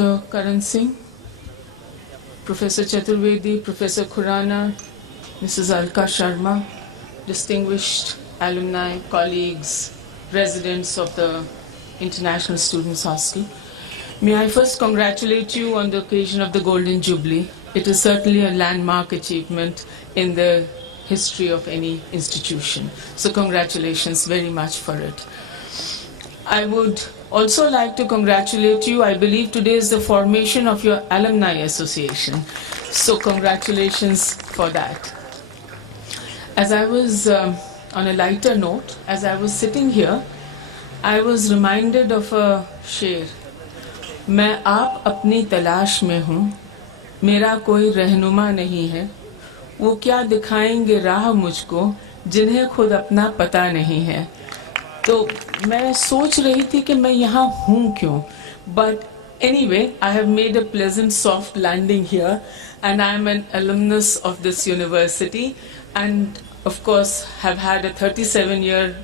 Dr. Karan Singh, Professor Chaturvedi, Professor Khurana, Mrs. Alka Sharma, distinguished alumni, colleagues, residents of the International Students Hostel. May I first congratulate you on the occasion of the Golden Jubilee. It is certainly a landmark achievement in the history of any institution. So congratulations very much for it. I would also like to congratulate you. I believe today is the formation of your alumni association. So congratulations for that. As I was, on a lighter note, as I was sitting here, I was reminded of a शेर. मैं आप अपनी तलाश में हूँ, मेरा कोई रहनुमा नहीं है, वो क्या दिखाएंगे राह मुझको जिन्हें खुद अपना पता नहीं है. तो मैं सोच रही थी कि मैं यहाँ हूँ क्यों. But anyway, I have made a pleasant soft landing here, and I am an alumnus of this university, and of course have had a 37-year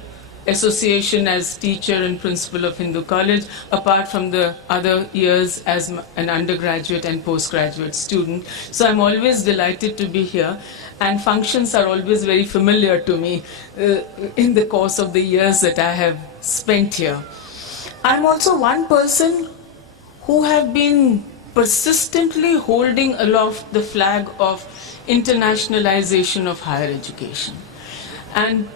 association as teacher and principal of Hindu College, apart from the other years as an undergraduate and postgraduate student. So I'm always delighted to be here, and functions are always very familiar to me in the course of the years that I have spent here. I'm also one person who have been persistently holding aloft the flag of internationalization of higher education. And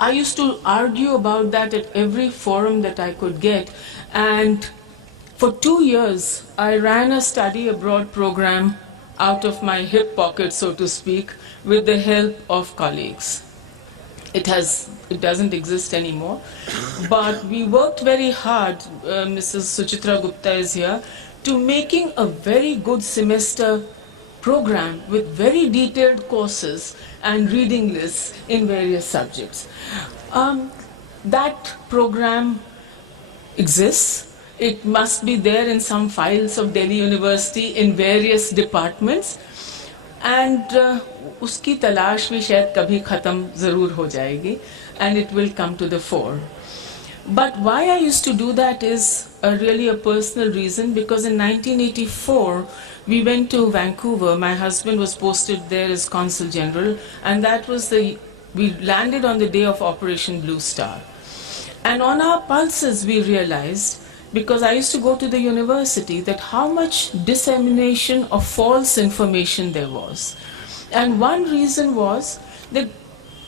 I used to argue about that at every forum that I could get. And for 2 years, I ran a study abroad program out of my hip pocket, so to speak, with the help of colleagues. It doesn't exist anymore. But we worked very hard, Mrs. Suchitra Gupta is here, to making a very good semester program with very detailed courses and reading lists in various subjects. That program exists. It must be there in some files of Delhi University in various departments. And uski talash bhi shayad kabhi khatam zarur ho jayegi, and it will come to the fore. But why I used to do that is really a personal reason, because in 1984, we went to Vancouver. My husband was posted there as Consul General, and we landed on the day of Operation Blue Star. And on our pulses, we realized, because I used to go to the university, that how much dissemination of false information there was. And one reason was that,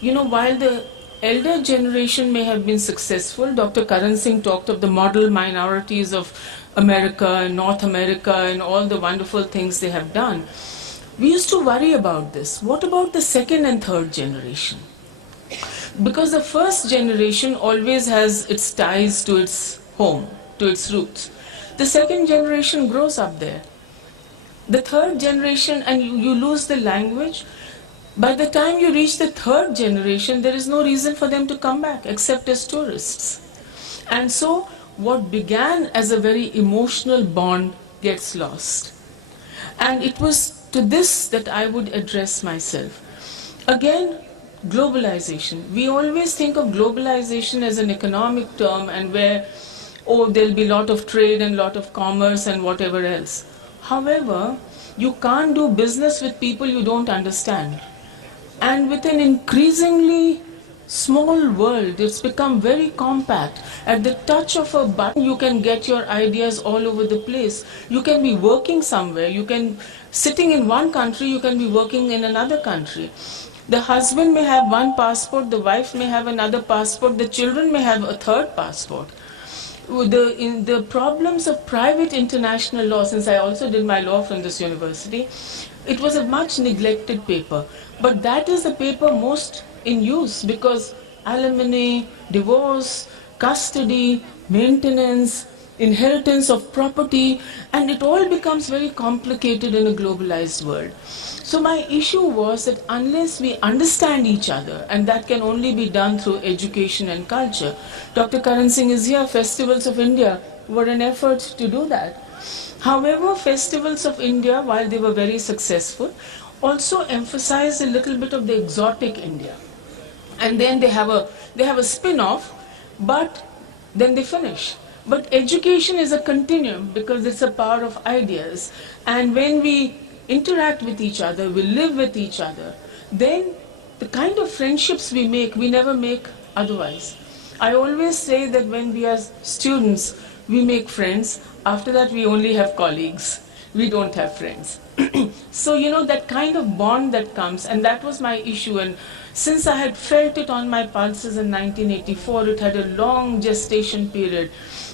while the elder generation may have been successful, Dr. Karan Singh talked of the model minorities of America and North America and all the wonderful things they have done. We used to worry about this. What about the second and third generation? Because the first generation always has its ties to its home, to its roots. The second generation grows up there. The third generation, and you lose the language. By the time you reach the third generation, there is no reason for them to come back except as tourists. And so what began as a very emotional bond gets lost. And it was to this that I would address myself. Again, globalization. We always think of globalization as an economic term, and where, there'll be a lot of trade and a lot of commerce and whatever else. However, you can't do business with people you don't understand. And with an increasingly small world, it's become very compact. At the touch of a button, you can get your ideas all over the place. You can be working somewhere. Sitting in one country, you can be working in another country. The husband may have one passport, the wife may have another passport, the children may have a third passport. In the problems of private international law, since I also did my law from this university, it was a much neglected paper. But that is the paper most in use, because alimony, divorce, custody, maintenance, inheritance of property, and it all becomes very complicated in a globalized world. So my issue was that unless we understand each other, and that can only be done through education and culture. Dr. Karan Singh is here. Festivals of India were an effort to do that. However, Festivals of India, while they were very successful, also emphasized a little bit of the exotic India. And then they have a spin-off, but then they finish. But education is a continuum because it's a power of ideas. And when we interact with each other, we live with each other, then the kind of friendships we never make otherwise. I always say that when we are students, we make friends. After that, we only have colleagues. We don't have friends. So, that kind of bond that comes, and that was my issue. And since I had felt it on my pulses in 1984, it had a long gestation period.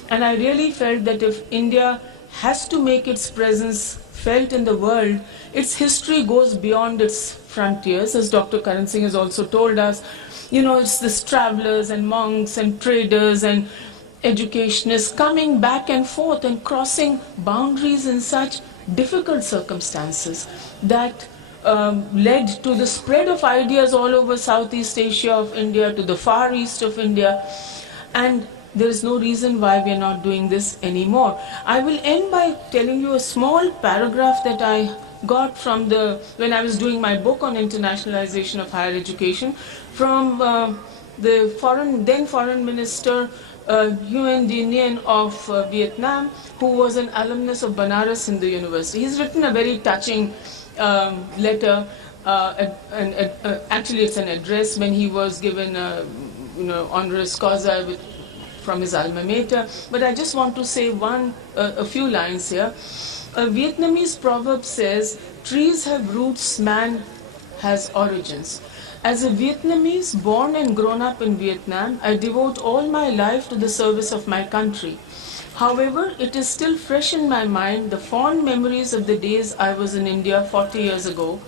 And I really felt that if India has to make its presence felt in the world, its history goes beyond its frontiers, as Dr. Karan Singh has also told us. It's this travelers and monks and traders and educationists coming back and forth and crossing boundaries in such difficult circumstances that led to the spread of ideas all over Southeast Asia of India, to the Far East of India. And there is no reason why we are not doing this anymore. I will end by telling you a small paragraph that I got from when I was doing my book on internationalization of higher education, from the then foreign minister, Nguyen Dinh Nien of Vietnam, who was an alumnus of Banaras Hindu University. He's written a very touching letter, actually it's an address when he was given honoris causa from his alma mater. But I just want to say a few lines here. A Vietnamese proverb says, "Trees have roots, man has origins." As a Vietnamese born and grown up in Vietnam, I devote all my life to the service of my country. However, it is still fresh in my mind the fond memories of the days I was in India 40 years ago.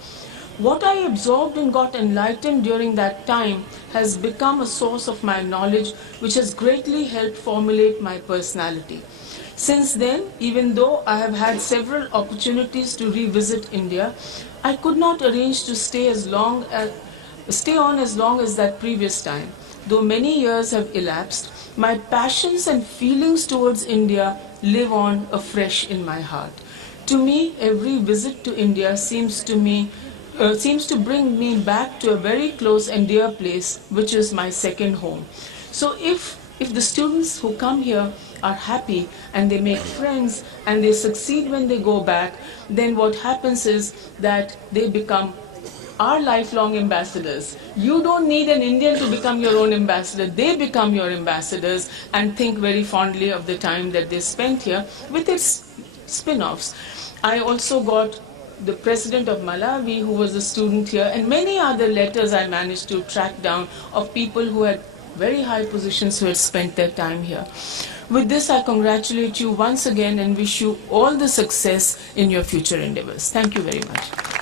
What I absorbed and got enlightened during that time has become a source of my knowledge, which has greatly helped formulate my personality. Since then, even though I have had several opportunities to revisit India, I could not arrange to stay on as long as that previous time. Though many years have elapsed, my passions and feelings towards India live on afresh in my heart. To me, every visit to India seems to bring me back to a very close and dear place, which is my second home. So if the students who come here are happy and they make friends and they succeed when they go back, then what happens is that they become our lifelong ambassadors. You don't need an Indian to become your own ambassador. They become your ambassadors and think very fondly of the time that they spent here with its spin-offs. I also got the president of Malawi, who was a student here, and many other letters I managed to track down of people who had very high positions who had spent their time here. With this, I congratulate you once again and wish you all the success in your future endeavors. Thank you very much.